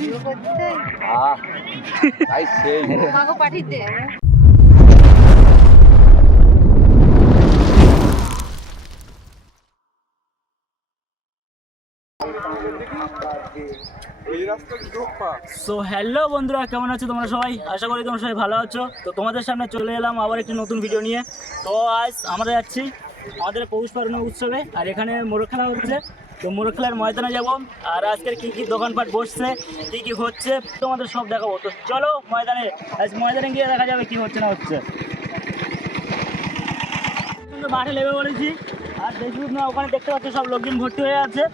So hello বন্ধুরা, কেমন আছো তোমরা সবাই? আশা করি তোমরা সবাই ভালো আছো। তো তোমাদের সামনে চলে এলাম আবার একটি নতুন ভিডিও নিয়ে। তো আজ আমরা যাচ্ছি আমাদের পৌষ পার্বণ উৎসবে, আর এখানে মোরগ খেলা হচ্ছে। তো মোরগ খেলার ময়দানে যাবো, আর আজকের কী কী দোকানপাট বসছে, কী কী হচ্ছে তোমাদের সব দেখাবো। তো চলো ময়দানে, আজ ময়দানে গিয়ে দেখা যাবে কী হচ্ছে না হচ্ছে। মাঠে লেগে পড়েছি, আর দেখি না ওখানে দেখতে পাচ্ছি সব লোকজন ভর্তি হয়ে আছে।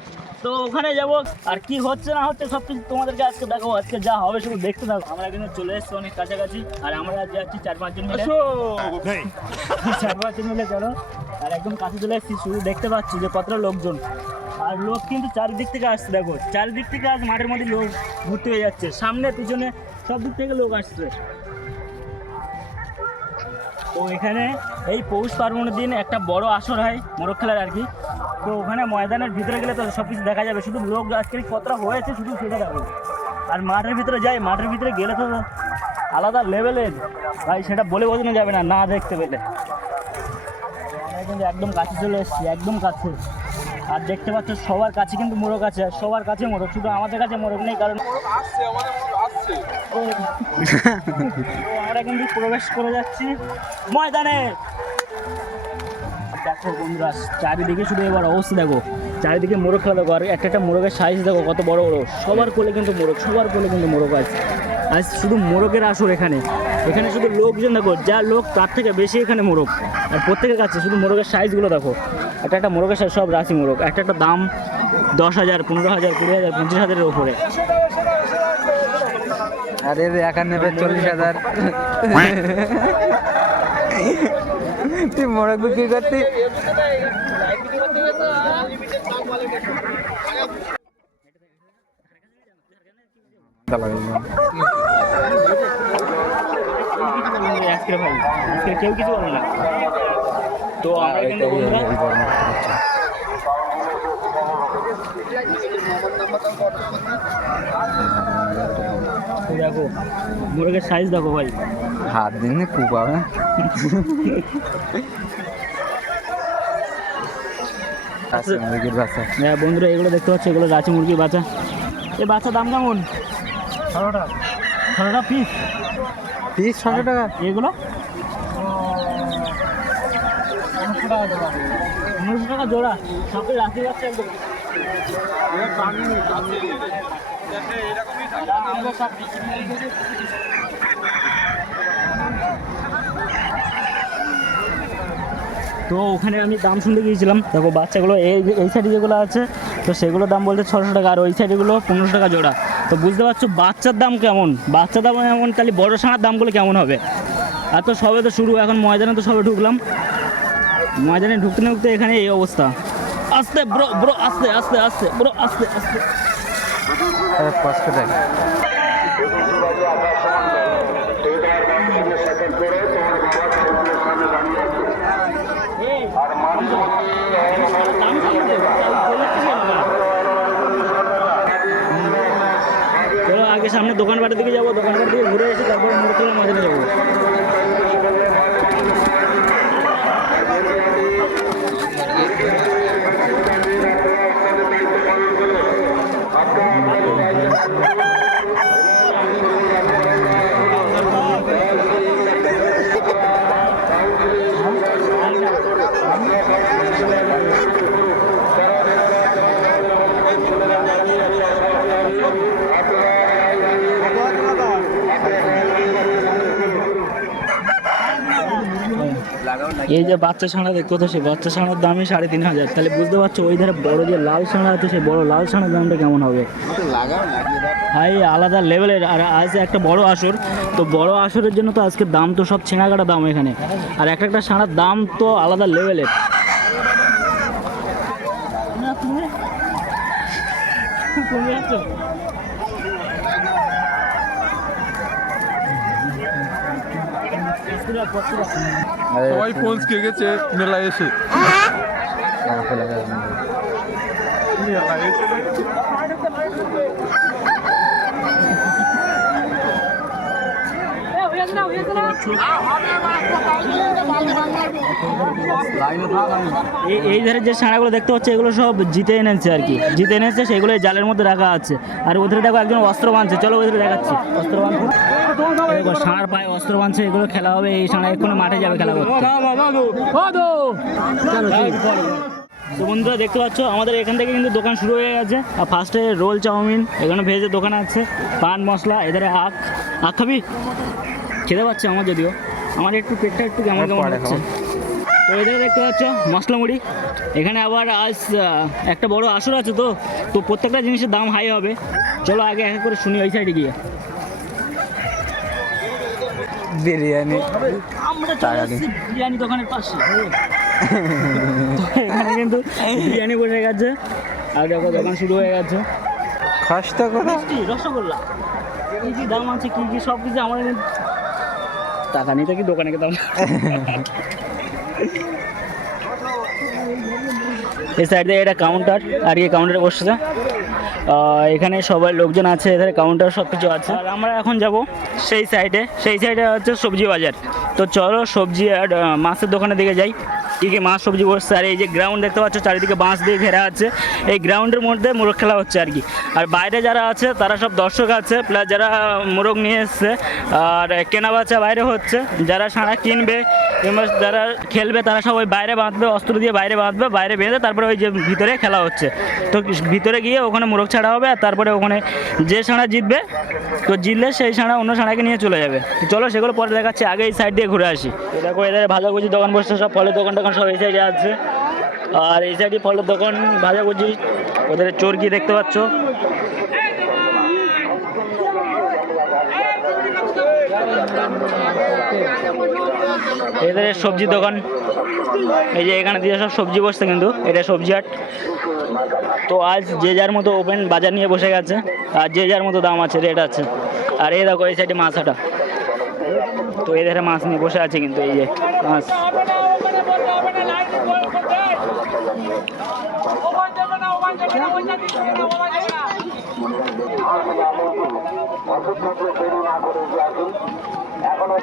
তো ওখানে যাব, আর কি হচ্ছে না হচ্ছে সব কিছু তোমাদেরকে আজকে দেখাবো। আজকে যা হবে শুধু দেখতে থাকো। আমরা এখানে চলে এসেছি অনেক কাছাকাছি, আর আমরা আজ যাচ্ছি 4-5 জন মিলে। 4-5 জন মিলে চলো, আর একদম কাছে চলে এসেছি। শুধু দেখতে পাচ্ছি যে কতটা লোকজন, আর লোক কিন্তু চারিদিক থেকে আসছে। দেখো চারিদিক থেকে আজ মাঠের মধ্যে লোক ভর্তি হয়ে যাচ্ছে, সামনে পিছনে সব দিক থেকে লোক আসছে। তো এখানে এই পৌষ পার্বণের দিন একটা বড় আসর হয় মোরগ খেলার আর কি। তো ওখানে ময়দানের ভিতরে গেলে তো সব কিছু দেখা যাবে, শুধু লোক আজকে কতটা হয়েছে শুধু সেটা দেখো। আর মাঠের ভিতরে যাই, মাঠের ভিতরে গেলে তো আলাদা লেভেলের ভাই, সেটা বলে বোঝানো যাবে না না দেখতে পেলে। আমরা কিন্তু একদম কাছে চলে এসেছি, একদম কাছে। আর দেখতে পাচ্ছ সবার কাছে কিন্তু মোরগ আছে, সবার কাছে মোরগ, শুধু আমাদের কাছে মোরগ নেই। কারণ আমরা কিন্তু প্রবেশ করে যাচ্ছি ময়দানে। দেখো বন্ধুরা চারিদিকে শুধু এবার অবস্থা দেখো, চারিদিকে মোরগ খেলা দেখো। আর একটা মোরগের সাইজ দেখো কত বড় বড়, সবার কোলে কিন্তু মোরগ, সবার কোলে কিন্তু মোরগ আছে। আজ শুধু মোরগের আসর এখানে। এখানে শুধু লোকজন দেখো, যা লোক তার থেকে বেশি এখানে মোরগ। আর প্রত্যেকের কাছে শুধু মোরগের সাইজগুলো দেখো, একটা মোরগের সাইজ সব রাশি মোরগ। একটা দাম 10,000, 15,000, 20,000, 25,000-এর ওপরে। আরে এখানে 40,000 তুই মোরগ বিক্রি করতি। ভাই আজকে কেউ কিছু বলে না। তো আমরা কিন্তু দেখো মোরগের সাইজ দেখো ভাই, হাত দিন খুব হবে। হ্যাঁ বন্ধুরা, এগুলো দেখতে পাচ্ছ, এগুলো রাঁচি মুরগির বাচ্চা। এই বাচ্চার দাম কেমন? 16 পিস। 600 টাকা। এগুলো 19 টাকা জোড়া। সব রাঁচি বাচ্চা একদম। তো ওখানে আমি দাম শুনতে গিয়েছিলাম, দেখো বাচ্চাগুলো এই সাইডে যেগুলো আছে, তো সেগুলোর দাম বলতে 600 টাকা, আর ওই সাইডেগুলো 15 টাকা জোড়া। তো বুঝতে পারছো বাচ্চার দাম কেমন, বাচ্চার দাম এমন, তাহলে বড় সানার দামগুলো কেমন হবে। আর তো সবে তো শুরু, এখন ময়দানে তো সবে ঢুকলাম, ময়দানে ঢুকতে না ঢুকতে এখানে এই অবস্থা। আস্তে ব্রো ব্রো, আস্তে আস্তে আস্তে ব্রো, আস্তে আস্তে। 500 টাকা। চলো আগে সামনে দোকানপাটের দিকে যাবো, দোকানপাট থেকে ঘুরে এসে তারপরে মোরগ খেলার ময়দানে যাবো। এই যে বাচ্চা ছানা দেখো, তো সেই বাচ্চা ছানার দামই 3,500। তাহলে বুঝতে পারছো ওই ধারে বড় যে লাল ছানা আছে, সেই বড় লাল ছানার দামটা কেমন হবে ভাই, আলাদা লেভেলের। আর আজ একটা বড় আসর, তো বড় আসরের জন্য তো আজকে দাম তো সব ছেঁড়াকাটা দাম এখানে, আর একটা ছানার দাম তো আলাদা লেভেলের। সবাই পৌঁছে গেছে মেলা এসে। পাচ্ছ। এই ধারে যে ছানাগুলো দেখতে পাচ্ছ এগুলো সব জিতে এনেছে আর কি, জিতে এনেছে সেগুলো এই জালের মধ্যে রাখা আছে। আর ওদের দেখো একজন অস্ত্র বাঁধছে, চলো ওদের দেখাচ্ছি অস্ত্র বাঁধছে। দেখো ষাঁড় পায়ে অস্ত্র বাঁধছে, এগুলো খেলা হবে। এই ষাঁড়া এক্ষুনি মাঠে যাবে খেলা করতে। তো বন্ধুরা দেখতে পাচ্ছ আমাদের এখান থেকে কিন্তু দোকান শুরু হয়ে গেছে। আর ফার্স্টে রোল চাউমিন, এখানে ভেজের দোকান আছে, পান মশলা, এধারে আখ খাবি? খেতে পাচ্ছে আমার, যদিও আমার একটু পেটটা একটু কেমন কেমন হচ্ছে। তো এধারে দেখতে পাচ্ছ মশলা মুড়ি। এখানে আবার আজ একটা বড় আসর আছে, তো তো প্রত্যেকটা জিনিসের দাম হাই হবে। চলো আগে এক এক করে শুনি ওই সাইডে গিয়ে। বিরিয়ানি আমরা চলে এসেছি বিরিয়ানি দোকানের পাশে। তো এখানে কিন্তু বিরিয়ানি বসে গেছে আর দেখো দোকান শুরু হয়ে গেছে। খাসটা কথা মিষ্টি, রসগোল্লা, কি কি দাম আছে, কি কি সব কিছু আমাদের টাকা নিতে কি দোকানে দাম। এই সাইডে এটা কাউন্টার, আর এই কাউন্টারে বসছে। এখানে সবাই লোকজন আছে, এখানে কাউন্টার সব কিছু আছে। আর আমরা এখন যাব সেই সাইডে হচ্ছে সবজি বাজার। তো চলো সবজি আর মাছের দোকানের দিকে যাই, কী কী মাছ সবজি বসছে। আর এই যে গ্রাউন্ড দেখতে পাচ্ছ চারিদিকে বাঁশ দিয়ে ঘেরা আছে, এই গ্রাউন্ডের মধ্যে মোরগ খেলা হচ্ছে আর কি। আর বাইরে যারা আছে তারা সব দর্শক আছে, প্লাস যারা মোরগ নিয়ে এসছে আর কেনা বেচা বাইরে হচ্ছে। যারা সারা কিনবে কিংবা যারা খেলবে তারা সব ওই বাইরে বাঁধবে, অস্ত্র দিয়ে বাইরে বাঁধবে, বাইরে বেঁধে তারপরে ওই যে ভিতরে খেলা হচ্ছে। তো ভিতরে গিয়ে ওখানে মোরগ ছাড়া হবে, আর তারপরে ওখানে যে সাঁড়া জিতবে, তো জিতলে সেই সাঁড়া অন্য সাঁড়াকে নিয়ে চলে যাবে। চলো সেগুলো পরে দেখাচ্ছি, আগে এই সাইড দিয়ে ঘুরে আসি। দেখো এদের ভাজাভুজি দোকান বসছে, সব ফলের দোকান টোকান সব এই সাইডে আছে। আর এই সাইডে ফলের দোকান, ভাজাভুজি, ওদের চরকি দেখতে পাচ্ছ। এদের সবজি দোকান, এই যে এখানে দিয়ে সব সবজি বসছে, কিন্তু এটা সবজি হাট। তো আজ যে যার মতো ওপেন বাজার নিয়ে বসে গেছে, আর যে যার মতো দাম আছে, রেট আছে। আর এই দেখো এই সাইডে মাছ হাটা, তো এদের মাছ নিয়ে বসে আছে, কিন্তু এই যে মাছ।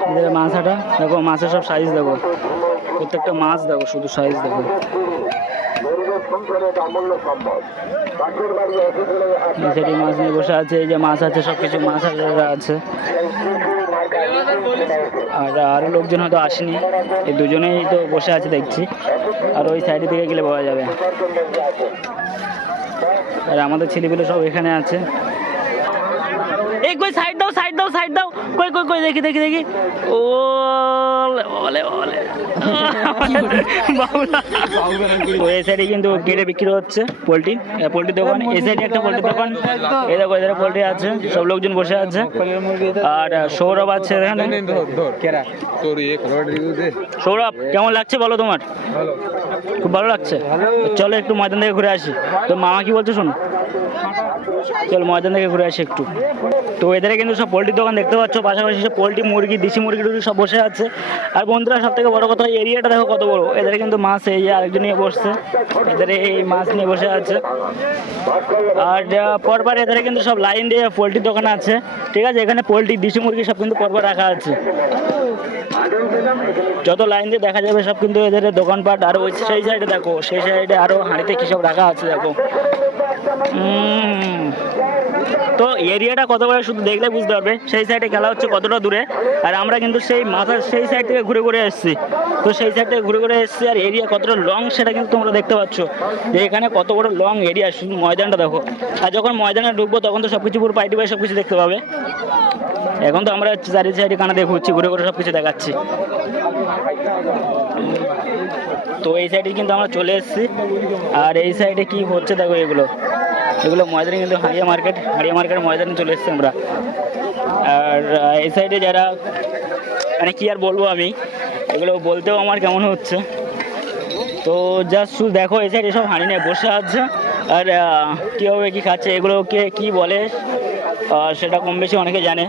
এদের মাছ হাটা, দেখো মাছের সব সাইজ দেখো, প্রত্যেকটা মাছ দেখো, শুধু সাইজ দেখো। এই মাছ নিয়ে বসে আছে, এই যে মাছ আছে, সব কিছু মাছ আছে। আর আরও লোকজন হয়তো আসেনি, এই দুজনেই তো বসে আছে দেখছি। আর ওই সাইডের দিকে গেলে পাওয়া যাবে। আর আমাদের ছেলেগুলো সব এখানে আছে। এই কই সাইড দাও, সাইড দাও, সাইড দাও, কই কই কই দেখি দেখি দেখি। ও ওলে ওলে, তো এই সাইডে কিন্তু কেটে বিক্রি হচ্ছে পোলট্রি, পোলট্রির দোকান। এই সাইডে একটা পোলট্রির দোকান, এই দেখো এদের পোলট্রি আছে, সব লোকজন বসে আছে। আর সৌরভ আছে এখানে। সৌরভ কেমন লাগছে বলো তোমার? খুব ভালো লাগছে। চলো একটু ময়দান থেকে ঘুরে আসি। তো মামা কি বলছো শোনো, চলো ময়দান থেকে ঘুরে আসি একটু। তো এদের কিন্তু সব পোলট্রির দোকান দেখতে পাচ্ছ, পাশাপাশি সব পোলট্রি, মুরগি, দেশি মুরগি টুরগি সব বসে আছে। আর বন্ধুরা সব থেকে বড় কথা, এরিয়াটা দেখো কত বড়। এদের কিন্তু মাছ, এই যে আরেকজন নিয়ে বসছে, এদের এই মাছ নিয়ে বসে আছে। আর পরপর এদের কিন্তু সব লাইন দিয়ে পোলট্রির দোকান আছে, ঠিক আছে। এখানে পোলট্রি, দেশি মুরগি সব কিন্তু পরপর রাখা আছে। যত লাইন দিয়ে দেখা যাবে সব কিন্তু এদের দোকানপাট। আর ওই সেই সাইডে দেখো, সেই সাইডে আরও হাঁড়িতে কী সব রাখা আছে দেখো। তো এরিয়াটা কত বড় শুধু দেখলে বুঝতে পারবে, সেই সাইডে খেলা হচ্ছে কতটা দূরে। আর আমরা কিন্তু সেই মাথার সেই সাইড থেকে ঘুরে ঘুরে এসেছি। তো সেই সাইড থেকে ঘুরে ঘুরে এসেছি, আর এরিয়া কতটা লং সেটা কিন্তু তোমরা দেখতে পাচ্ছ, যে এখানে কত বড় লং এরিয়া। শুধু ময়দানটা দেখো। আর যখন ময়দানে ঢুকবো তখন তো সব কিছু পুরো পাইটি পাই সব কিছু দেখতে পাবে। এখন তো আমরা চারি সাইডে কানা দিয়ে ঘুরছি, ঘুরে ঘুরে সব কিছু দেখাচ্ছি। তো এই সাইডে কিন্তু আমরা চলে এসেছি। আর এই সাইডে কি হচ্ছে দেখো, এগুলো ময়দানে কিন্তু হাড়িয়া মার্কেট ময়দানে চলে এসেছি আমরা। আর এই সাইডে যারা, মানে কি আর বলবো আমি, এগুলো বলতেও আমার কেমন হচ্ছে। তো জাস্ট শুধু দেখো, এই সাইডে সব হাঁড়ি নিয়ে বসে আছে। আর কীভাবে কী খাচ্ছে, এগুলোকে কি বলে সেটা কম বেশি অনেকে জানে,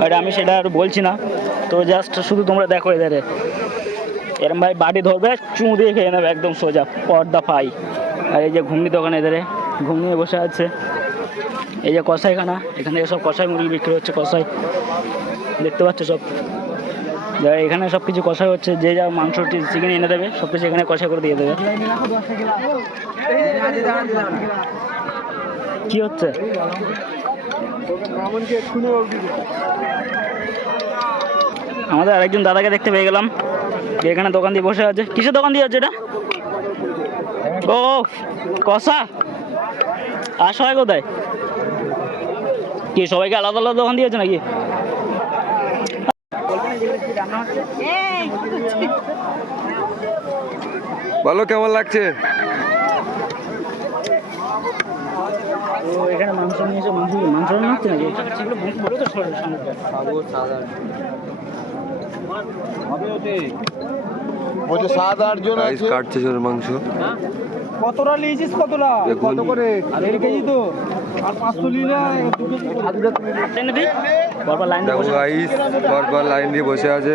বাট আমি সেটা আর বলছি না। তো জাস্ট শুধু তোমরা দেখো, এরম ভাই বাটি ধরবে, চুঁ দিয়ে খেয়ে নেবে একদম সোজা, পর্দা পাই। আর এই যে ঘুমনি দোকান, এদের ঘুমিয়ে বসে আছে। এই যে কষাইখানা, এখান থেকে সব কষাই মুরগি বিক্রি হচ্ছে, কষাই দেখতে পাচ্ছ সব। এখানে সব কিছু কষা হচ্ছে, যে যা মাংস চিকেন এনে দেবে সব কিছু এখানে কষা করে দিয়ে দেবে। কি হচ্ছে? আমাদের আরেকজন দাদাকে দেখতে পেয়ে গেলাম, যে এখানে দোকান দিয়ে বসে আছে। কিসের দোকান দিয়ে আছে এটা? ও কষা। আর সবাই কোথায়? কি সবাইকে আলাদা আলাদা দোকান দিয়েছে নাকি? বলো কেমন লাগছে? তো এখানে মাংস নিয়েছে, মাংস রান্না হচ্ছে নাকি? বলো তো বলছে 7-8 জন আছে। কাটছে ছোট মাংস। কতটা নিয়েছিস? কতটা? কত করে? 1.5 কেজি তো। আর 500 নিলে 2 কেজি। পরপর লাইন দিয়ে দেখো বসে গাইস, পরপর লাইন দিয়ে বসে আছে,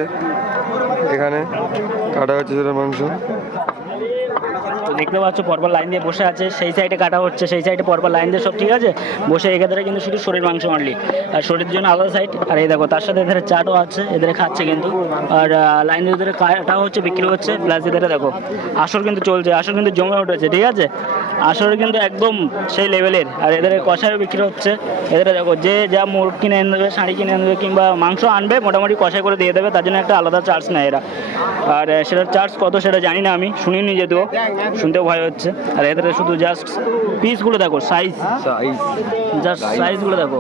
এখানে কাটা হচ্ছে ছোট মাংস। তো দেখতে পাচ্ছ পরপর লাইন দিয়ে বসে আছে, সেই সাইডে কাটা হচ্ছে, সেই সাইডে পরপর লাইন দিয়ে সব ঠিক আছে বসে। এখানে কিন্তু শুধু শরীর মাংস মারলি, আর শরীরের জন্য আলাদা সাইড। আর এই দেখো তার সাথে এদের চাটও আছে, এদের খাচ্ছে কিন্তু। আর লাইন দিয়ে এদের কাটা হচ্ছে, বিক্রি হচ্ছে, প্লাস এদের দেখো আসর কিন্তু চলছে, আসর কিন্তু জমে উঠেছে ঠিক আছে। আসর কিন্তু একদম সেই লেভেলের। আর এদের কষাইও বিক্রি হচ্ছে। এদের দেখো যে যা মুরগ কিনে এনে দেবে, শাড়ি কিনে এনে দেবে, কিংবা মাংস আনবে মোটামুটি কষাই করে দিয়ে দেবে, তার জন্য একটা আলাদা চার্জ নেয় এরা। আর সেটার চার্জ কত সেটা জানি না, আমি শুনিনি যেহেতু, শুনতেও ভয় হচ্ছে। আর এদের শুধু জাস্ট পিসগুলো দেখো, সাইজ জাস্ট সাইজগুলো দেখো।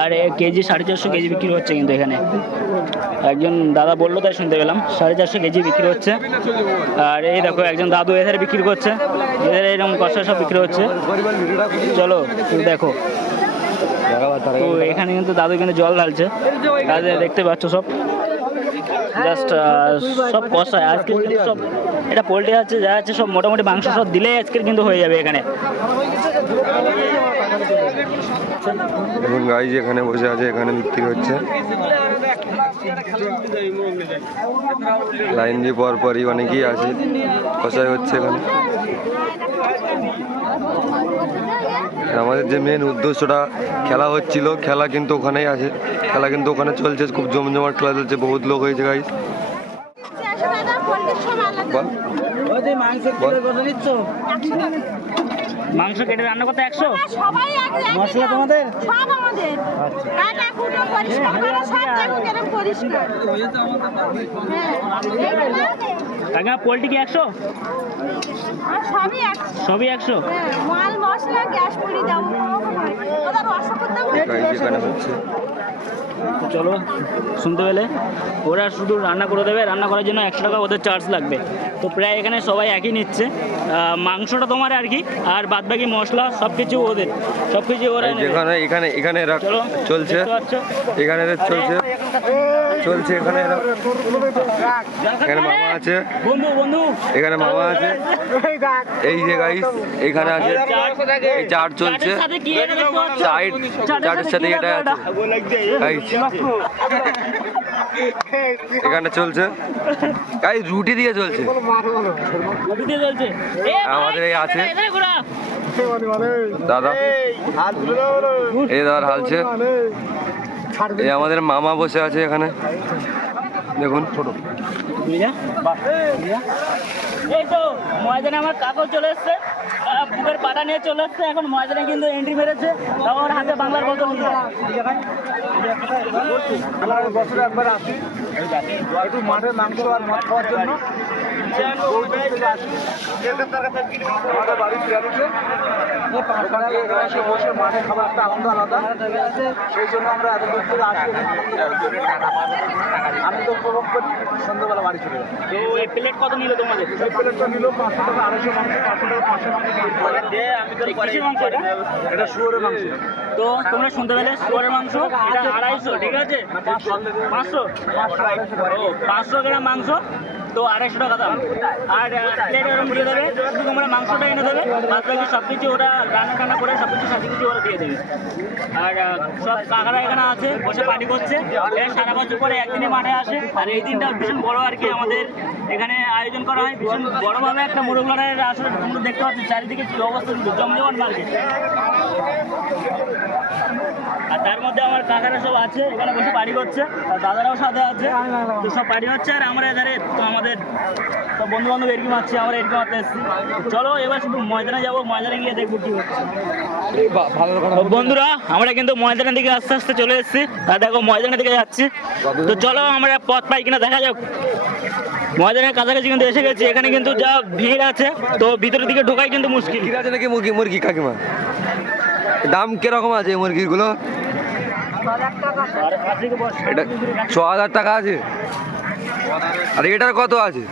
আর কেজি 450 কেজি বিক্রি হচ্ছে কিন্তু এখানে। একজন দাদা বললো তাই শুনতে পেলাম, 450 কেজি বিক্রি হচ্ছে। আর এই দেখো একজন দাদু এদের বিক্রি করছে, এদের এরকম কষা সব বিক্রি হচ্ছে। চলো তুমি দেখো। তো এখানে কিন্তু দাদু কিন্তু জল ঢালছে, কাজে দেখতে পাচ্ছ সব জাস্ট সব কষা। আজকে কিন্তু সব এটা পোল্ট্রি আছে, যা আছে সব মোটামুটি মাংস সব দিলেই আজকের কিন্তু হয়ে যাবে এখানে। এখন গাইজ এখানে বসে আছে, এখানে বিক্রি হচ্ছে। লাইন দিয়ে পরপরই অনেকেই আছে, কষাই হচ্ছে এখানে। আমাদের যে মেন উদ্দেশ্যটা খেলা হচ্ছিল, খেলা কিন্তু ওখানেই আছে, খেলা কিন্তু ওখানে চলছে, খুব জমজমাট খেলা চলছে, বহুত লোক হয়েছে গাইজ। মাংস কেটে রান্না করতে 100 মশলা তোমাদের? সব আমাদের। কাটা কুটো পরিষ্কার করা সব দেখো কেরম পরিষ্কার। কাকা পোল্ট্রি কি 100? আর সবই এক। সবই 100? মাল মশলা গ্যাস পুরি দাও। ওটা রসা করতে গাইজ এখানে হচ্ছে। তো চলো শুনতে পেলে, ওরা শুধু রান্না করে দেবে, রান্না করার জন্য 100 টাকা ওদের চার্জ লাগবে। তো প্রায় এখানে সবাই একই নিচ্ছে, মাংসটা তোমার আর কি, আর বাদ বাকি মশলা সব কিছু ওদের, সব কিছু ওরা নেবে। যেখানে এখানে এখানে এরা চলো চলছে, দেখতে পাচ্ছ? এখানে এরা চলছে চলছে এখানে এরা, এখানে মামা আছে, বন্ধু বন্ধু এখানে মামা আছে, এই যে গাইস এখানে আছে, এই চাট চলছে, চাটের সাথে কি এটা দেখতে পাচ্ছ? চাটের সাথে এটা আছে গাইস, এখানে চলছে গাইস, রুটি দিয়ে চলছে রুটি দিয়ে চলছে। আমাদের এই আছে এখানে ঘোরা। দাদা, এই দাদা হালছে, এই আমাদের মামা বসে আছে এখানে দেখুন। ছোট এই তো ময়দানে আমার কাকু চলে এসছে, বুকের পাটা নিয়ে চলে এসছে, এখন ময়দানে কিন্তু এন্ট্রি মেরেছে, তাও ওর হাতে বাংলার বোতল নিয়ে। বছরে একবার আসি একটু মাঠে মাংস আর মাছ খাওয়ার জন্য। আমাদের বাড়ির প্যারেন্টে বসে মাঠে খাবার একটা আনন্দ আলাদা, সেই জন্য আমরা এত দূর থেকে আসি, আমি তো উপভোগ করি। সন্ধ্যাবেলা বাড়ি চলে যাই। তো এই প্লেট কত নিল তোমাদের? এই প্লেটটা নিল 500 টাকা, 250 মাংস, 500 টাকা 500 মাংস। এটা শুয়োরের মাংস। তো তোমরা শুনতে পেলে, শুয়োরের মাংস এটা 250, ঠিক আছে? 500 500 গ্রাম মাংস, তো 250 টাকা দাম। আর প্লেট এরকম দিয়ে দেবে, শুধু তোমরা মাংসটা এনে দেবে, বাদ বাকি সব কিছু ওরা রান্না টান্না করে সব কিছু সাথে কিছু ওরা দিয়ে দেবে। আর সব কাকারা এখানে আছে, বসে পার্টি করছে। এরা সারা বছর পরে একদিনে মাঠে আসে, আর এই দিনটা ভীষণ বড় আর কি আমাদের এখানে আয়োজন করা হয়, ভীষণ বড়োভাবে একটা মোরগ লড়াইয়ের আসলে তোমরা দেখতে পাচ্ছ চারিদিকে কি অবস্থা, জমজমাট মার্কেট। আর তার মধ্যে আমার কাকারা সব আছে এখানে বসে পার্টি করছে, আর দাদারাও সাথে আছে, তো সব পার্টি হচ্ছে। আর আমরা এধারে তো আমাদের সব বন্ধু বান্ধব এরকম মারছি, আমরা এরকম মারতে এসেছি। চলো এবার শুধু ময়দানে যাবো, ময়দানে গিয়ে দেখবো কি হচ্ছে। তো বন্ধুরা আমরা কিন্তু ময়দানের দিকে আস্তে আস্তে চলে এসেছি, আর দেখো ময়দানের দিকে যাচ্ছি। তো চলো আমরা পথ পাই কিনা দেখা যাক। ময়দানের কাছাকাছি কিন্তু এসে গেছি, এখানে কিন্তু যা ভিড় আছে, তো ভিতরের দিকে ঢোকাই কিন্তু মুশকিল। ঠিক আছে নাকি মুরগি মুরগি কাকিমা? দাম কিরকম আছে এই মুরগিগুলো? এটা 6,000 টাকা আছে। আর এটার কত আছে?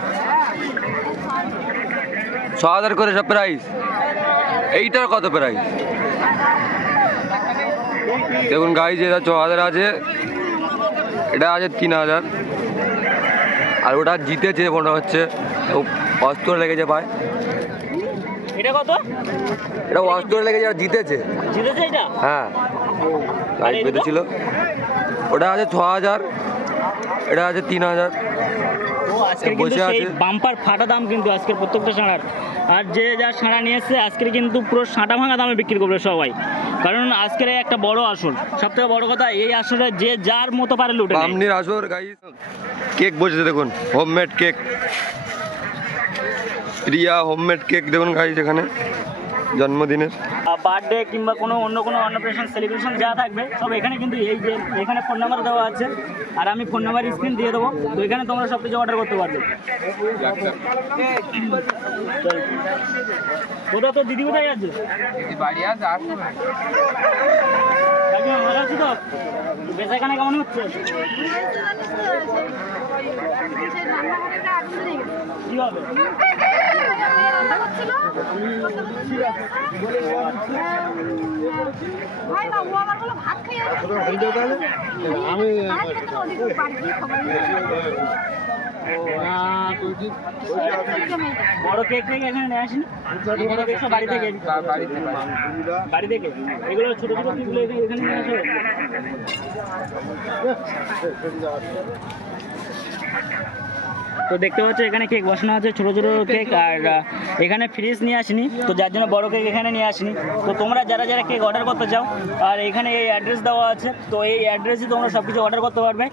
6,000 করে সব প্রাইস। এইটার কত প্রাইস? দেখুন গাইজ, এটা 6,000 আছে, এটা আছে 3,000। আর ওটা জিতেছে মনে হচ্ছে, অস্ত্র লেগেছে পায়। এটা কত? এটা অস্ত্র লেগেছে, আর জিতেছে। জিতেছে এটা? হ্যাঁ, গাইজ বেঁধেছিল। ওটা আছে 6,000, এটা আছে 3,000। ও আজকে কিন্তু বসে সেই আছে। বাম্পার ফাটা দাম কিন্তু আজকের প্রত্যেকটা সাঁড়ার। আর যে যা সাঁড়া নিয়ে এসছে আজকের কিন্তু পুরো সাঁটা ভাঙা দামে বিক্রি করবে সবাই, কারণ আজকের একটা বড় আসর। সব থেকে বড় কথা, এই আসরে যে যার মতো পারে লুটে নেয়। বামনির আসর গাইজ। কেক বসেছে দেখুন, হোমমেড কেক, প্রিয়া হোমমেড কেক দেখুন গাইজ এখানে জন্মদিনের। বার্থডে কিংবা কোনো অন্য কোনো অন্নপ্রাশন সেলিব্রেশন যা থাকবে সব এখানে কিন্তু এই যে এখানে ফোন নাম্বার দেওয়া আছে, আর আমি ফোন নাম্বার স্ক্রিন দিয়ে দেবো, তো এখানে তোমরা সব কিছু অর্ডার করতে পারবে। কোথাও তো দিদি কোথায় আছে? কাকিমা ভালো আছো তো? বেচাকেনা কেমন হচ্ছে? কি হবে? বড় কেক থেকে এখানে নিয়ে আসিনি, বড় কেক সব বাড়ি থেকে এগুলো ছোট ছোট কেকগুলো এখানে নিয়ে আসো। তো দেখতে পাচ্ছ এখানে কেক বসানো আছে, ছোটো ছোটো কেক। আর এখানে ফ্রিজ নিয়ে আসিনি, তো যার জন্য বড় কেক এখানে নিয়ে আসিনি। তো তোমরা যারা যারা কেক অর্ডার করতে চাও, আর এখানে এই অ্যাড্রেস দেওয়া আছে, তো এই অ্যাড্রেসে তোমরা সব কিছু অর্ডার করতে পারবে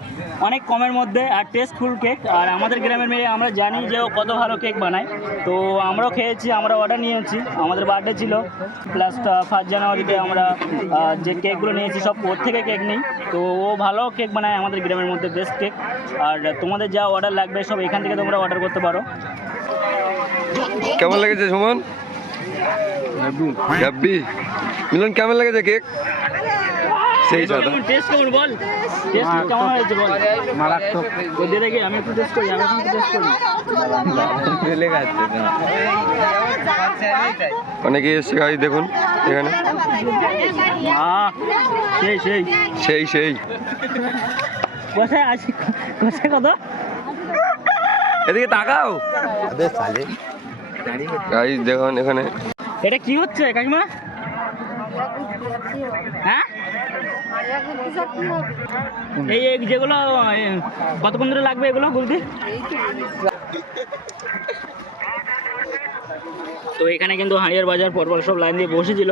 অনেক কমের মধ্যে, আর টেস্টফুল কেক। আর আমাদের গ্রামের মেয়ে আমরা জানি যে ও কত ভালো কেক বানায়, তো আমরাও খেয়েছি, আমরা অর্ডার নিয়েছি। আমাদের বার্থডে ছিল, প্লাস 1 জানুয়ারিতে আমরা যে কেকগুলো নিয়েছি সব ওর থেকে কেক নিই। তো ও ভালো কেক বানায়, আমাদের গ্রামের মধ্যে বেস্ট কেক। আর তোমাদের যা অর্ডার লাগবে সব এখান থেকে তোমরা অর্ডার করতে পারো। কেমন লেগেছে সুমন? হ্যাপি। মিলন কেমন লেগেছে কেক? সেই সাদা টেস্ট কেমন বল? টেস্ট কেমন হয়েছে বল? মারাত্মক। ওই দে দেখি, আমি একটু টেস্ট করি, আমি এখন টেস্ট করি। অনেকে এসছে গাইজ দেখুন এখানে। সেই সেই সেই সেই কোথায় আছি, কোথায় কত? এদিকে তাকাও গাইজ দেখুন এখানে। এটা কি হচ্ছে কাকিমা? হ্যাঁ, এই এই যেগুলো কতক্ষণ ধরে লাগবে এগুলো গুলতে? তো এখানে কিন্তু হাড়িয়ার বাজার পরপর সব লাইন দিয়ে বসেছিল,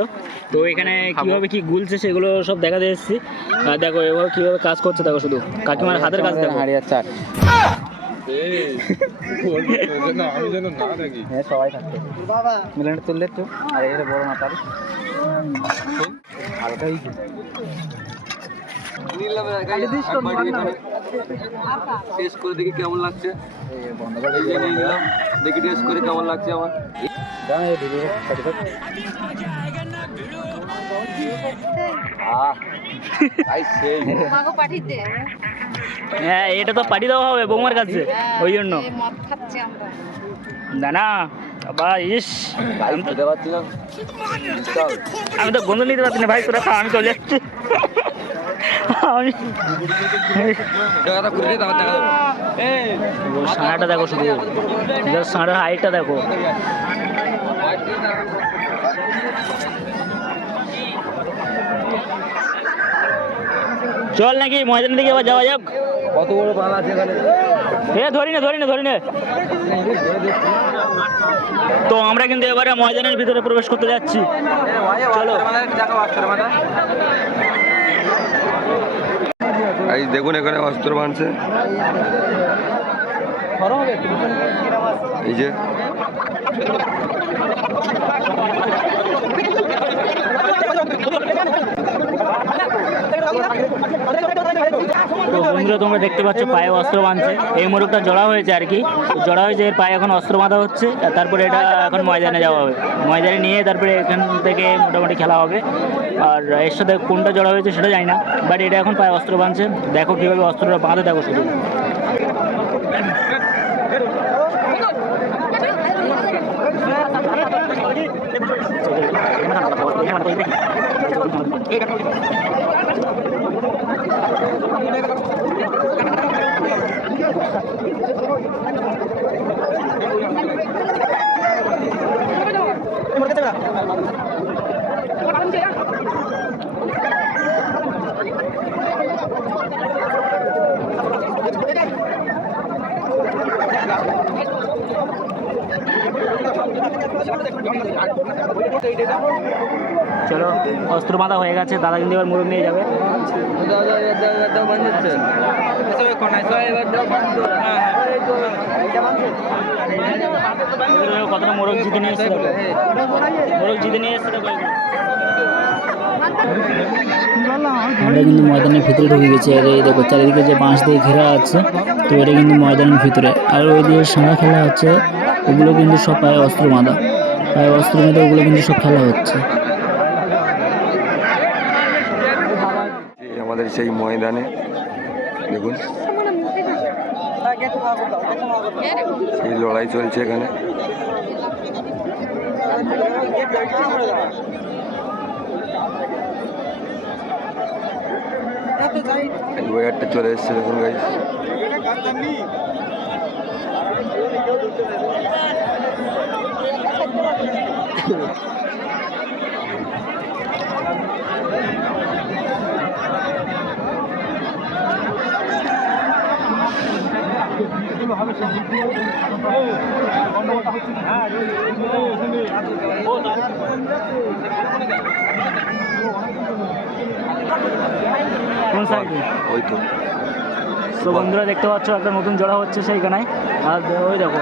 তো এখানে কিভাবে কি গুলছে সেগুলো সব দেখাতে এসেছি। আর দেখো এভাবে কিভাবে কাজ করছে, দেখো শুধু কাকিমার হাতের কাজ দেখো। হাড়িয়ার চাট। হ্যাঁ সবাই থাকতো, মিলনটা তুললে তো। আর এটা বড় মাথার হালকাই টেস্ট করে দেখি কেমন লাগছে। দেখি টেস্ট করে কেমন লাগছে আমার। হ্যাঁ, এটা তো পাঠিয়ে দেওয়া হবে বৌমার কাছে, ওই জন্য। না না বাবা, ইস আমি তো গন্ধ নিতে পারছি না ভাই, তোরা খা, আমি চলে যাচ্ছি। সাঁড়াটা দেখো শুধু, সাঁড়ার হাইটটা দেখো। চল নাকি ময়দানের দিকে আবার যাওয়া যাক। কত বড় বাল আছে এখানে? ধরি না। তো আমরা কিন্তু এবারে ময়দানের ভিতরে প্রবেশ করতে যাচ্ছি, চলো। দেখুন এখানে অস্ত্র বাঁধছে, এই যে তো বন্ধুরা তোমরা দেখতে পাচ্ছ পায়ে অস্ত্র বাঁধছে, এই মোরগটা জড়া হয়েছে আর কি, জড়া হয়েছে, এর পায়ে এখন অস্ত্র বাঁধা হচ্ছে, আর তারপরে এটা এখন ময়দানে যাওয়া হবে, ময়দানে নিয়ে তারপরে এখান থেকে মোটামুটি খেলা হবে। আর এর সাথে কোনটা জড়া হয়েছে সেটা জানি না, বাট এটা এখন পায়ে অস্ত্র বাঁধছে, দেখো কীভাবে অস্ত্রটা বাঁধে, দেখো শুধু। চলো অস্ত্র বাঁধা হয়ে গেছে, দাদা কিন্তু এবার মোরগ নিয়ে যাবে। কতটা মোরগ জিতে নিয়ে এসছে, মোরগ জিতে নিয়ে এসছে। আমরা কিন্তু ময়দানের ভিতরে ঢুকে গেছি, আর এই দেখো চারিদিকে যে বাঁশ দিয়ে ঘেরা আছে, তো এটা কিন্তু ময়দানের ভিতরে। আর ওই দিয়ে সাঁড়া খেলা হচ্ছে, ওগুলো কিন্তু সব পায়ে অস্ত্র বাঁধা, পায়ে অস্ত্র বেঁধে ওগুলো কিন্তু সব খেলা হচ্ছে। আমাদের সেই ময়দানে দেখুন সেই লড়াই চলছে এখানে। একটা চলে এসছে দেখুন গাইস, কোন সাইডে? ওই তো। তো বন্ধুরা দেখতে পাচ্ছ একটা নতুন জোড়া হচ্ছে সেইখানে, আর ওই দেখো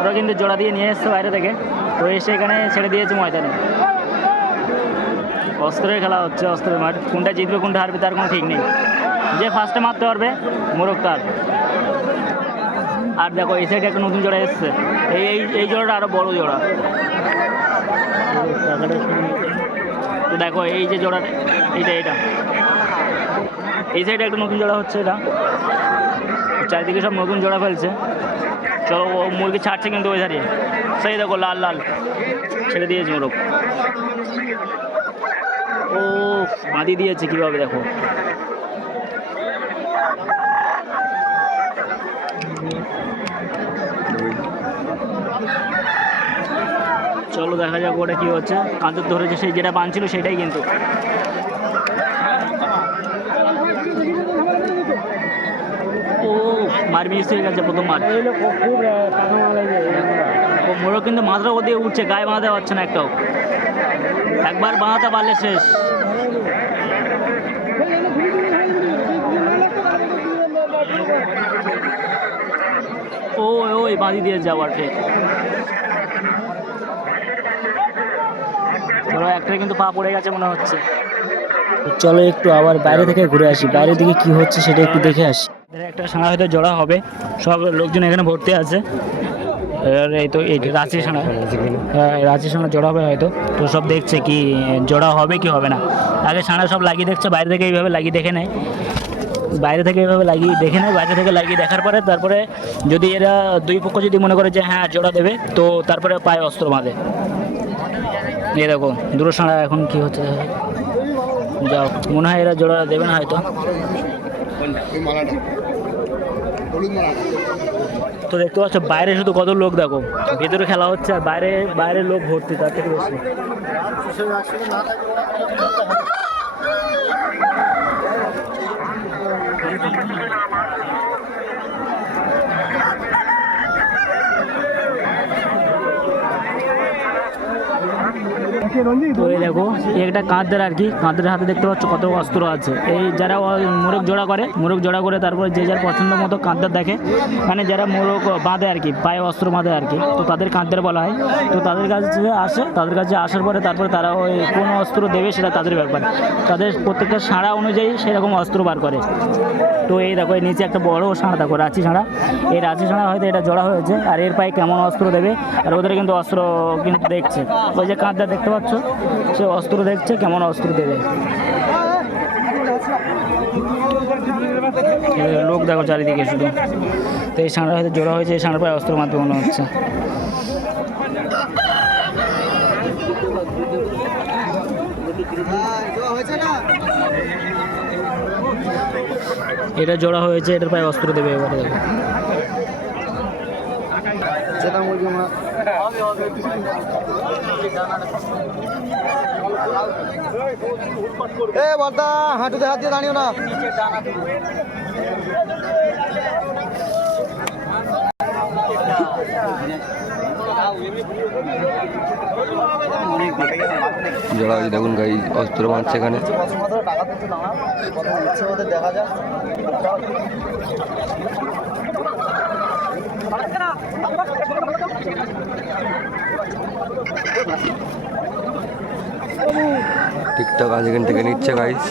ওরা কিন্তু জোড়া দিয়ে নিয়ে এসছে বাইরে থেকে, তো এসে এখানে ছেড়ে দিয়েছে ময়দানে। অস্ত্রের খেলা হচ্ছে, অস্ত্রের মাঠ, কোনটা জিতবে কোনটা হারবে তার কোনো ঠিক নেই, যে ফার্স্টে মারতে পারবে মোরগ তার। আর দেখো এই সাইডে একটা নতুন জোড়া এসছে, এই এই জোড়াটা আরও বড় জোড়া। তো দেখো এই যে জোড়াটা, এইটা এই সাইডে একটা নতুন জোড়া হচ্ছে, এটা চারিদিকে সব নতুন জোড়া ফেলছে। চলো ও মুরগি ছাড়ছে কিন্তু ওই ধারে, সেই দেখো লাল লাল ছেড়ে দিয়েছে মোরগ। ও বাঁধি দিয়েছে কীভাবে দেখো, চলো দেখা যাক ওটা কী হচ্ছে। কাঁচুর ধরেছে সেই যেটা বাঁধছিল সেটাই কিন্তু। ও মার মিস হয়ে গেছে প্রথম মার। মোরগ কিন্তু মাথার উপর দিয়ে উঠছে, গায়ে বাঁধাতে পারছে না একটাও, একবার বাঁধাতে পারলে শেষ। ও ওই বাঁধি দিয়েছে আবার ফের। চলো একটা কিন্তু পা পড়ে গেছে মনে হচ্ছে। চলো একটু আবার বাইরে থেকে ঘুরে আসি, বাইরের দিকে কি হচ্ছে সেটা একটু দেখে আসি। একটা সাঁড়া হয়তো জোড়া হবে, সব লোকজন এখানে ভর্তি আছে। আর এই তো এই রাঁচি সাঁড়া, রাঁচি সাঁড়া জোড়া হবে হয়তো, তো সব দেখছে কি জোড়া হবে কি হবে না। আগে সাঁড়া সব লাগিয়ে দেখছে, বাইরে থেকে এইভাবে লাগিয়ে দেখে নেয়, বাইরে থেকে এইভাবে লাগিয়ে দেখে নেয়, বাইরে থেকে লাগিয়ে দেখার পরে তারপরে যদি এরা দুই পক্ষ যদি মনে করে যে হ্যাঁ জোড়া দেবে, তো তারপরে পায়ে অস্ত্র বাঁধে। এই দেখো দুটো সাঁড়া এখন কি হচ্ছে, যাও মনে হয় এরা জোড়া দেবে না হয়তো। তো দেখতে পাচ্ছ বাইরে শুধু কত লোক, দেখো ভেতরে খেলা হচ্ছে আর বাইরে লোক ভর্তি তার থেকে বেশি। তো এই দেখো এই একটা কাঁধের আর কি, কাঁধের হাতে দেখতে পাচ্ছ কত অস্ত্র আছে। এই যারা মোরগ জোড়া করে তারপরে যে যার পছন্দ মতো কাঁধের দেখে, মানে যারা মোরগ বাঁধে আর কি, পায়ে অস্ত্র বাঁধে আর কি, তো তাদের কাঁধের বলা হয়। তো তাদের কাছে আসার পরে তারপরে তারা ওই কোন অস্ত্র দেবে সেটা তাদের ব্যাপার, তাদের প্রত্যেকটা সাঁড়া অনুযায়ী সেরকম অস্ত্র বার করে। তো এই দেখো এই নিচে একটা বড় সাঁড়া দেখো, রাঁচি সাঁড়া। এই রাঁচি সাঁড়া হয়তো এটা জোড়া হয়েছে, আর এর পায়ে কেমন অস্ত্র দেবে, আর ওদের কিন্তু অস্ত্র কিন্তু দেখছে, ওই যে কাঁধটা দেখতে পাচ্ছ, সে অস্ত্র দেখছে কেমন অস্ত্র দেবে। লোক দেখো চারিদিকে শুধু। তো এই সাঁড়া হয়তো জোড়া হয়েছে, এই সাঁড়ার পায়ে অস্ত্র মারতে মনে হচ্ছে। এটা জোড়া হয়েছে, এটার পায়ে অস্ত্র দেবে এবারে দেখো। বলতা হাঁটুতে হাত দিয়ে দাঁড়িও না। যারা এই দেখুন গাই অস্ত্র মারছে এখানে। দেখা যায় ঠিকঠাক আজ এখান থেকে নিচ্ছে গাইজ।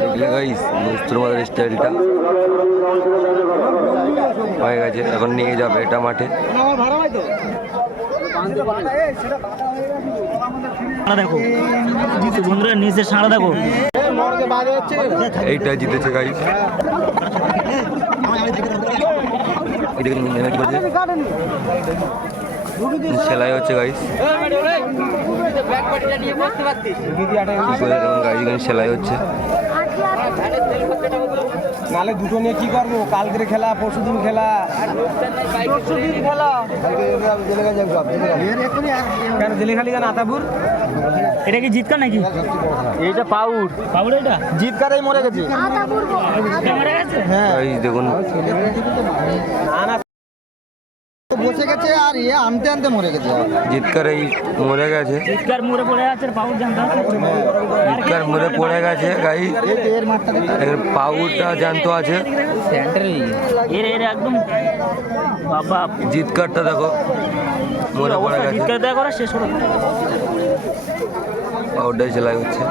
দেখলে গাইজ অস্ত্র মারার স্টাইলটা হয়ে গেছে, এখন নিয়ে যাবে এটা মাঠে। দেখো বন্ধুরা নিচে সাঁড়া দেখো, এইটা জিতেছে গাইজ। সেলাই হচ্ছে গাইজ, গাইজ সেলাই হচ্ছে। নালে দুটো নিয়ে কি করবো? কালকের খেলা, পরশুদিন খেলা, কেন জেলে খালি কেন আতাপুর? এটা কি জিতকার নাকি? এইটা পাউড এটা জিতকারেই মরে গেছে। হ্যাঁ দেখুন বসে গেছে আর আনতে আনতে মরে গেছে। জিতকার এই মরে গেছে, জিতকার মরে পড়ে আছে, পাউড জানতো জিতকার মরে পড়ে গেছে গাই। এর পাউডটা জানতো আছে, এর একদম বাবা। জিতকারটা দেখো মরে পড়ে গেছে, জিতকার দেখা করা শেষ করে পাউডাই সেলাই হচ্ছে।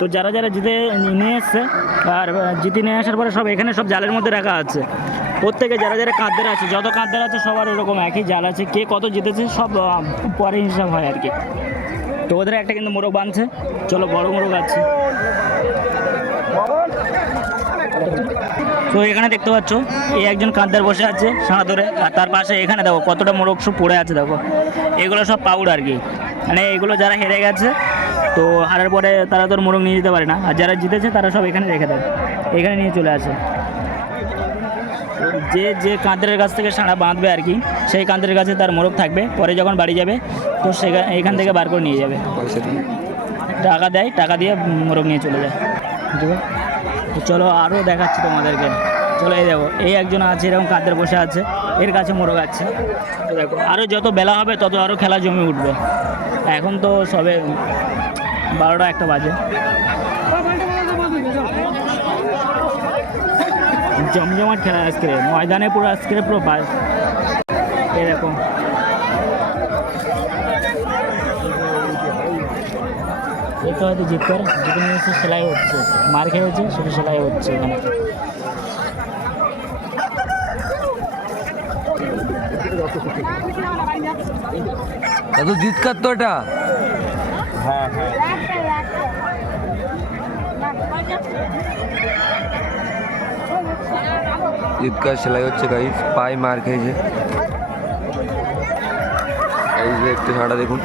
তো যারা যারা জিতে নিয়ে এসছে, আর জিতে নিয়ে আসার পরে সব এখানে সব জালের মধ্যে রাখা আছে। প্রত্যেকে যারা যারা কাঁধের আছে, যত কাঁধের আছে সবার এরকম একই জাল আছে, কে কত জিতেছে সব পরে হিসাব হয় আর কি। তো ওদের একটা কিন্তু মোরগ বাঁধছে, চলো বড় মোরগ আছে। তো এখানে দেখতে পাচ্ছ এই একজন কাঁধের বসে আছে সাঁড়া ধরে, আর তার পাশে এখানে দেখো কতটা মোরগ সব পড়ে আছে দেখো। এগুলো সব পাউড আর কি, মানে এগুলো যারা হেরে গেছে তো হারার পরে তারা তোর মোরগ নিয়ে যেতে পারে না, আর যারা জিতেছে তারা সব এখানে রেখে দেয়, এখানে নিয়ে চলে আসে। যে যে কাঁধের কাছ থেকে সাঁড়া বাঁধবে আর কি, সেই কাঁধের কাছে তার মোরগ থাকবে, পরে যখন বাড়ি যাবে তো এখান থেকে বার করে নিয়ে যাবে, টাকা দেয়, টাকা দিয়ে মোরগ নিয়ে চলে যায়। ঠিক আছে, তো চলো আরও দেখাচ্ছি তোমাদেরকে। চলো এই দেখো এই একজন আছে এরকম কাঁধের বসে আছে, এর কাছে মোরগ আছে। তো দেখো আরও যত বেলা হবে তত আরও খেলা জমে উঠবে। এখন তো সবে 12টা 1টা বাজে, জমজমাট খেলা আজকে ময়দানে, পুরো আজকে পুরো এরকম। এটা হয়তো জিতে নিয়ে এসে সেলাই হচ্ছে, মার খেয়েছে শুধু সেলাই হচ্ছে এখানে। দাদু জিতকার তো এটা। হ্যাঁ হ্যাঁ জিতকার সেলাই হচ্ছে গাইজ, পায়ে মার খেয়েছে। এই যে একটু সাঁড়া দেখুন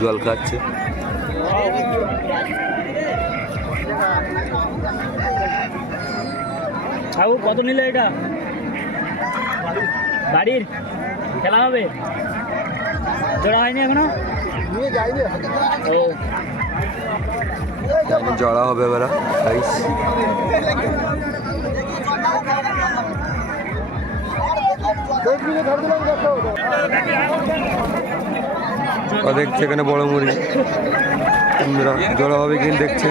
জল খাচ্ছে। কত নিলে এটা? বাড়ির খেলা হবে জোড়া হয়নি এখনো? ও জড়া হবে এবার গাইস। দেখছে এখানে বড় মুড়ি জড়া হবে কিন্তু দেখছে।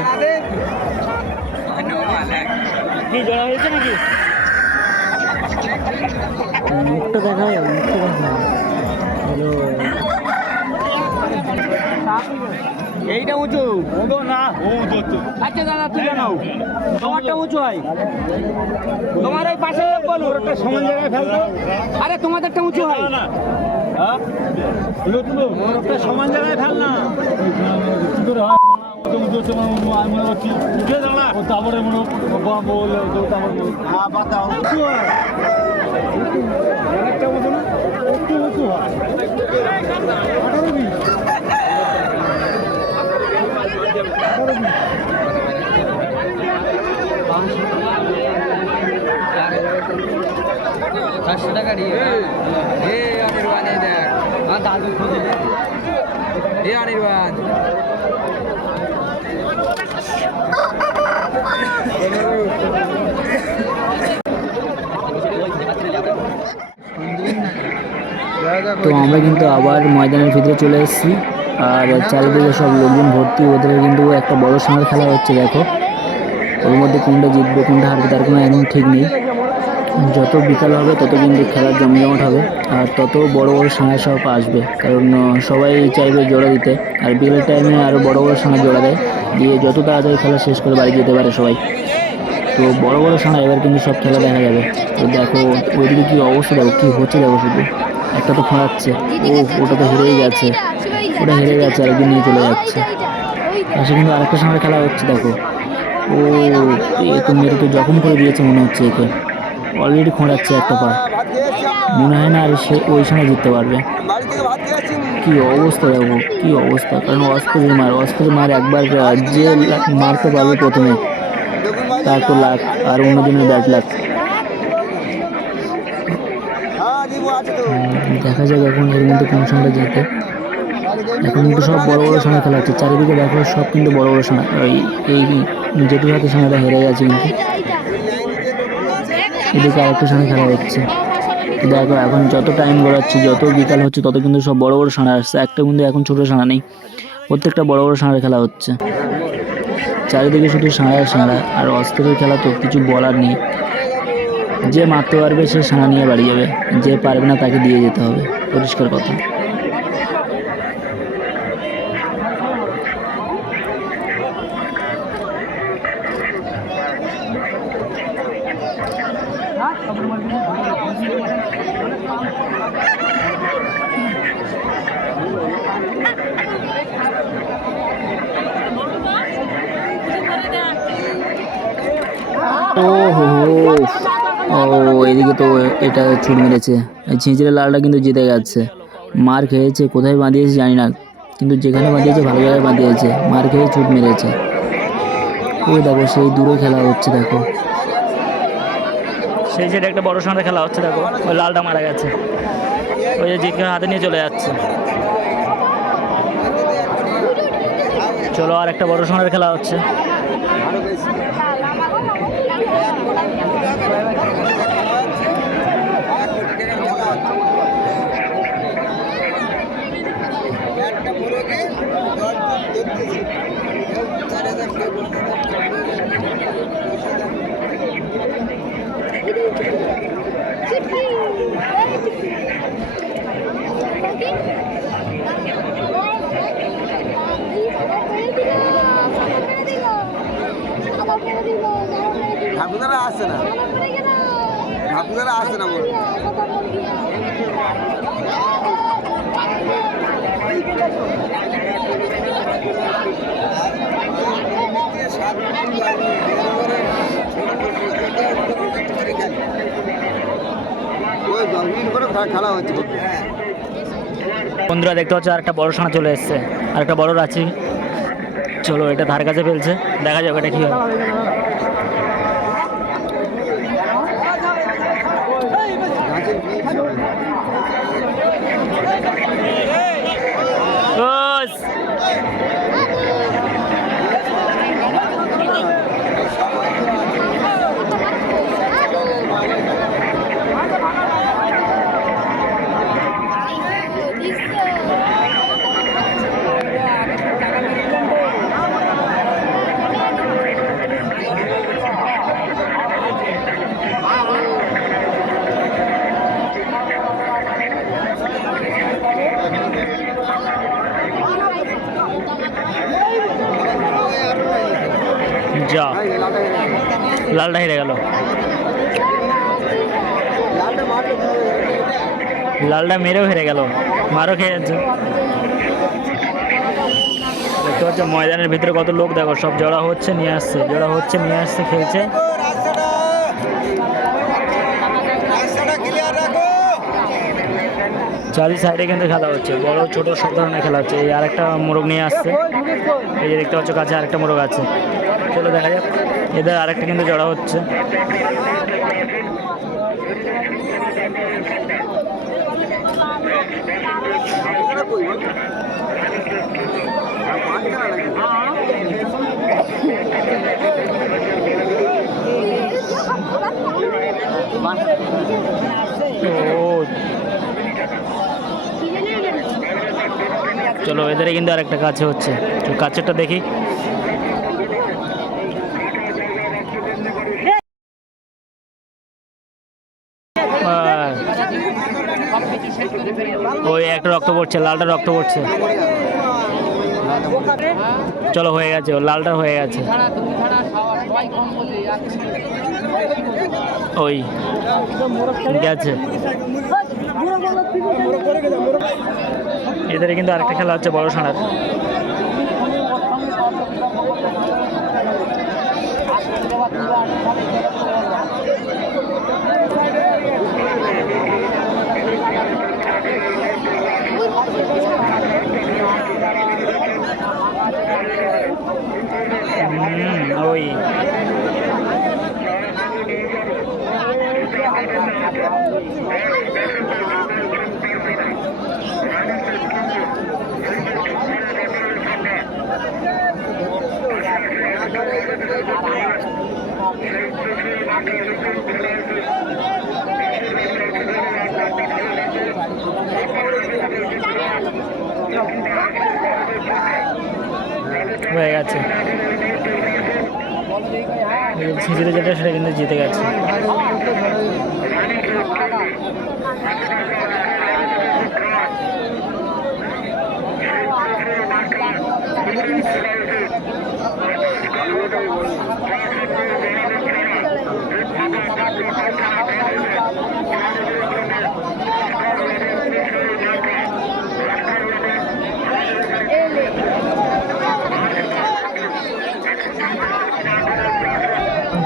কি জোড়া হয়েছে নাকি? মুখটা দেখা যাবে, মুখটা দেখা হ্যালো। এইটা উঁচু না, আচ্ছা দাদা তুলে নাও, তোমারটা উঁচু হয়, তোমার ওই পাশের লোক বলো একটা সমান জায়গায় ফেলতো। আরে তোমাদেরটা উঁচু হয় না, একটা সমান জায়গায় ফেল না। তো আমরা কিন্তু আবার ময়দানের ভিতরে চলে এসেছি, আর চারিদিকে সব লোকজন ভর্তি। ওদের কিন্তু একটা বড় সাঁড় খেলা হচ্ছে, দেখো ওর মধ্যে কোনটা জিতবে কোনটা হারবে তার কোনো একদম ঠিক নেই। যত বিকাল হবে তত কিন্তু খেলার জমজমাট হবে, আর তত বড় বড় সাঁড়া সব আসবে, কারণ সবাই চাইবে জোড়া দিতে। আর বিকেলের টাইমে আরও বড় বড় সাঁড়া জোড়া দেয়, দিয়ে যত তাড়াতাড়ি খেলা শেষ করে বাড়ি যেতে পারে সবাই। তো বড় বড় সাঁড়া এবার কিন্তু সব খেলা দেখা যাবে। তো দেখো ওইদিকে কী অবস্থা, দেখো কী হচ্ছে, দেখো শুধু একটা তো খোঁড়াচ্ছে, ওটা তো হেরেই গেছে, ওটা হেরে গেছে, আরেকদিন নিয়ে চলে যাচ্ছে। পাশে কিন্তু আরেকটা সাঁড়া খেলা হচ্ছে, দেখো ও এ তো মেরে তো জখম করে দিয়েছে মনে হচ্ছে, একে অলরেডি খোঁড়াচ্ছে একটা পা, মনে হয় না আর সে ওই সময় জিততে পারবে। কি অবস্থা দেখো, কি অবস্থা, কারণ অস্ত্রের মার একবার যে মারতে পারবে প্রথমে তার তো লাখ, আর অন্যজনের ব্যাড লাখ। দেখা যাক এখন এর মধ্যে কোন সাঁড়া জেতে। এখন কিন্তু সব বড় বড় সাঁড়া খেলা হচ্ছে, চারিদিকে দেখো সব কিন্তু বড় বড় সাঁড়া। এই যেটুর হাতে সাঁড়াটা হেরে গেছে, কিন্তু এদিকে আরেকটা সাঁড়া খেলা হচ্ছে। দেখো এখন যত টাইম গড়াচ্ছে, যত বিকাল হচ্ছে, তত কিন্তু সব বড় বড় সাঁড়া আসছে, একটা কিন্তু এখন ছোটো সাঁড়া নেই, প্রত্যেকটা বড় বড় সাঁড়া খেলা হচ্ছে। চারিদিকে শুধু সাঁড়া, আর অস্ত্রের খেলা তো কিছু বলার নেই। যে মারতে পারবে সে সাঁড়া নিয়ে বাড়ি যাবে, যে পারবে না তাকে দিয়ে যেতে হবে, পরিষ্কার কথা। ও এদিকে তো এটা ছুট মেরেছে, ছিঁচড়ে লালটা কিন্তু জিতে গেছে। মার খেয়েছে, কোথায় বাঁধিয়েছে জানি না, কিন্তু যেখানে বাঁধিয়েছে ভালো জায়গায় বাঁধিয়েছে, মার খেয়ে ছুট মেরেছে। ওই দেখো সেই দূরে খেলা হচ্ছে, দেখো সেই সাইডে একটা বড় সাঁড়া খেলা হচ্ছে, দেখো ওই লালটা মারা গেছে, ওই যে জিতকে হাতে নিয়ে চলে যাচ্ছে। চলো আর একটা বড় সাঁড়ার খেলা হচ্ছে। ঠাকুরদারা আসছে না, ঠাকুরদারা আসছে না বলে খেলা হচ্ছে। বন্ধুরা দেখতে পাচ্ছ আর একটা বড় সাঁড়া চলে এসছে, আর একটা বড় রাঁচি। চলো এটা ধার কাছে ফেলছে, দেখা যাক এটা কি হয়। যা লালটা হেরে গেল, লালটা মেরেও হেরে গেল, মারও খেয়ে যাচ্ছে। দেখতে পাচ্ছ ময়দানের ভিতরে কত লোক, দেখো সব জড়া হচ্ছে নিয়ে আসছে, জড়া হচ্ছে নিয়ে আসছে, খেলছে। চারি সাইডে কিন্তু খেলা হচ্ছে, বড় ছোট সব ধরনের খেলা হচ্ছে। এই আরেকটা মোরগ নিয়ে আসছে, এই যে দেখতে পাচ্ছ কাছে আরেকটা মোরগ আছে। চলো দেখা যাক, এদের আরেকটা কিন্তু জড়া হচ্ছে। চলো এদের কিন্তু আরেকটা কাছে হচ্ছে, কাছেরটা দেখি। ওই একটা রক্ত পড়ছে, লালটা রক্ত পড়ছে। চলো হয়ে গেছে, ও লালটা হয়ে গেছে। ওই গেছে, এদের কিন্তু আরেকটা খেলা হচ্ছে বড় সাঁড়ার। ওই হয়ে গেছে, ছিঁচড়ে যেটা সেটা কিন্তু জিতে গেছে।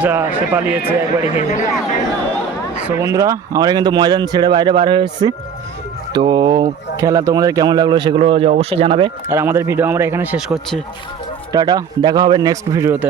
যা সে পালিয়েছে একবারই খেয়ে। তো বন্ধুরা আমরা কিন্তু ময়দান ছেড়ে বাইরে বার হয়ে এসেছি। তো খেলা তোমাদের কেমন লাগলো সেগুলো অবশ্যই জানাবে। আর আমাদের ভিডিও আমরা এখানে শেষ করছি। টাটা, দেখা হবে নেক্সট ভিডিওতে।